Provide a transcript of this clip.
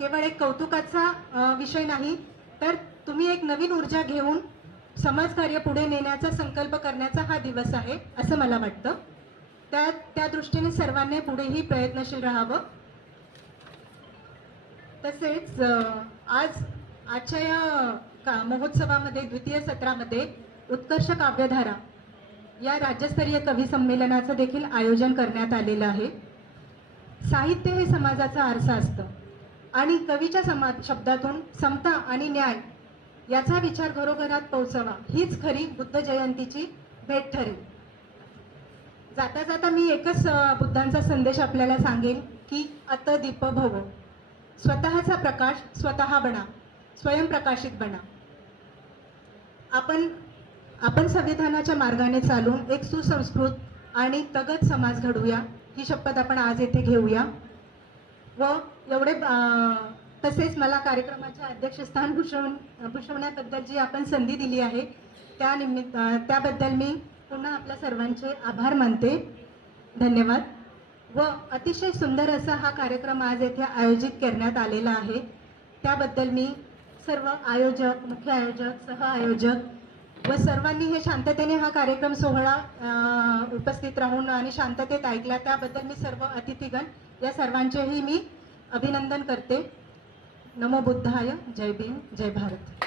केवळ एक कौतुकाचा विषय नाही, तर तुम्ही एक नवीन ऊर्जा घेऊन समाजकार्य पुढे नेण्याचा संकल्प करण्याचा हा दिवस आहे असं मला वाटतं. त्या दृष्टीने सर्वांनी पुढेही प्रयत्नशील राहावं. तसेच आजच्या या महोत्सवामध्ये द्वितीय सत्रामध्ये उत्कर्ष काव्यधारा या राज्यस्तरीय कवी संमेलनाचं देखील आयोजन करण्यात आलेलं आहे. साहित्य हे समाजाचा आरसा असतं आणि कवीच्या शब्दातून समता आणि न्याय याचा विचार घरोघरात पोहोचवा हीच खरी बुद्ध जयंतीची भेट ठरेल. जाता जाता मी एकच बुद्धांचा संदेश आपल्याला सांगेन की अत दीप भव, स्वतःचा प्रकाश स्वतः बना, स्वयंप्रकाशित बना. आपण संविधानाच्या मार्गाने चालून एक सुसंस्कृत आणि तगत समाज घडवूया ही शपथ आपण आज येथे घेऊया. व एवढे तसेच मला कार्यक्रमाच्या अध्यक्षस्थान भूषवण्याबद्दल जी आपण संधी दिली आहे त्याबद्दल मी पुन्हा आपल्या सर्वांचे आभार मानते. धन्यवाद. व अतिशय सुंदर असा हा कार्यक्रम आज येथे आयोजित करण्यात आलेला आहे त्याबद्दल मी सर्व आयोजक, मुख्य आयोजक, सह आयोजक व सर्वांनी हे शांततेने हा कार्यक्रम सोहळा उपस्थित राहून आणि शांततेत ऐकला त्याबद्दल मी सर्व अतिथीगण या सर्वांचेही मी अभिनंदन करते. नमो बुद्धाय. जय भीम, जय भारत.